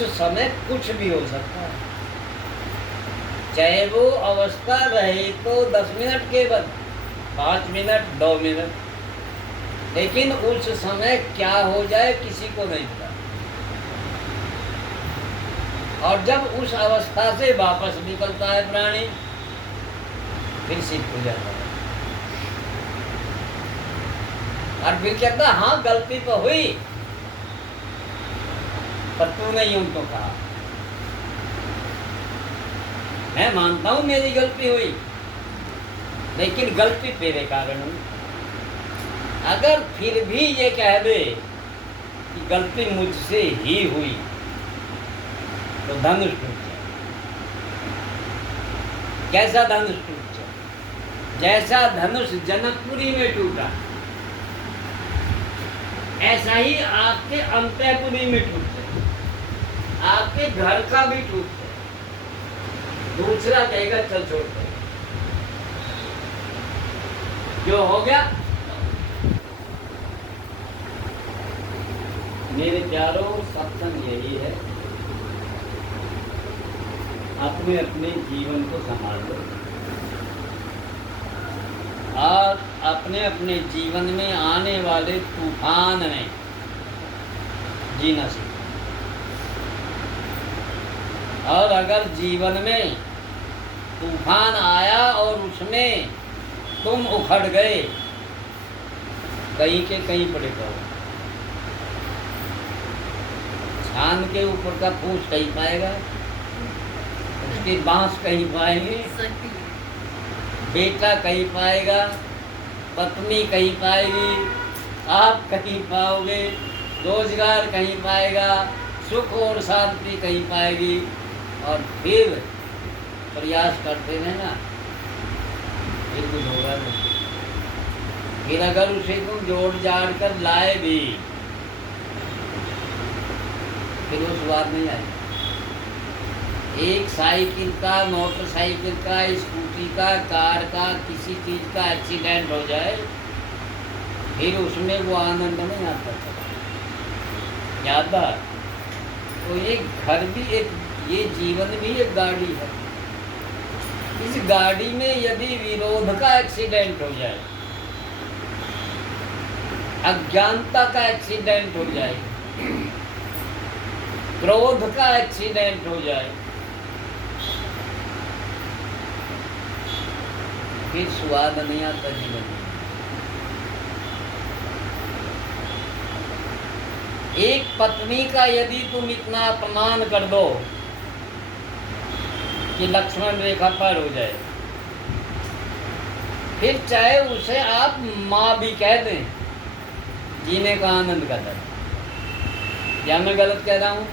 उस समय कुछ भी हो सकता है, चाहे वो अवस्था रहे तो 10 मिनट केवल, 5 मिनट, 2 मिनट, लेकिन उस समय क्या हो जाए किसी को नहीं पता। और जब उस अवस्था से वापस निकलता है प्राणी, फिर सिद्ध हो जाता है और फिर कहता हाँ गलती तो हुई, पर तूने यूं तो कहा, मैं मानता हूं मेरी गलती हुई, लेकिन गलती तेरे कारण हुई। अगर फिर भी ये कह दे कि गलती मुझसे ही हुई, तो धनुष टूट जाए। कैसा धनुष टूट जाए? जैसा धनुष जनकपुरी में टूटा, ऐसा ही आपके अंतःपुरी में टूट जाए, आपके घर का भी टूट जाए। दूसरा कहेगा चल छोड़ दे, जो हो गया। मेरे प्यारों, सत्संग यही है, अपने अपने जीवन को संभाल लो और अपने अपने जीवन में आने वाले तूफान में जीना सीखो। और अगर जीवन में तूफान आया और उसमें तुम उखड़ गए, कहीं के कहीं पड़े रहो। छान के ऊपर का पूछ कहीं पाएगा, उसकी बांस कहीं पाएंगे, बेटा कहीं पाएगा, पत्नी कहीं पाएगी, आप कहीं पाओगे, रोजगार कहीं पाएगा, सुख और शांति कहीं पाएगी। और फिर प्रयास करते रहना, फिर कुछ होगा नहीं। फिर अगर उसे तुम जोड़ जाड़ कर लाए भी, फिर वो स्वाद नहीं आएगा। एक साइकिल का, मोटरसाइकिल का, स्कूटी का, कार का, किसी चीज का एक्सीडेंट हो जाए, फिर उसमें वो आनंद नहीं आता। यादगार तो ये घर भी एक, ये जीवन भी एक गाड़ी है। इस गाड़ी में यदि विरोध का एक्सीडेंट हो जाए, अज्ञानता का एक्सीडेंट हो जाए, क्रोध का एक्सीडेंट हो जाए, फिर स्वाद नहीं आता जीवन में। एक पत्नी का यदि तुम इतना अपमान कर दो कि लक्ष्मण रेखा पार हो जाए, फिर चाहे उसे आप माँ भी कह दें, जीने का आनंद का दर। या मैं गलत कह रहा हूँ?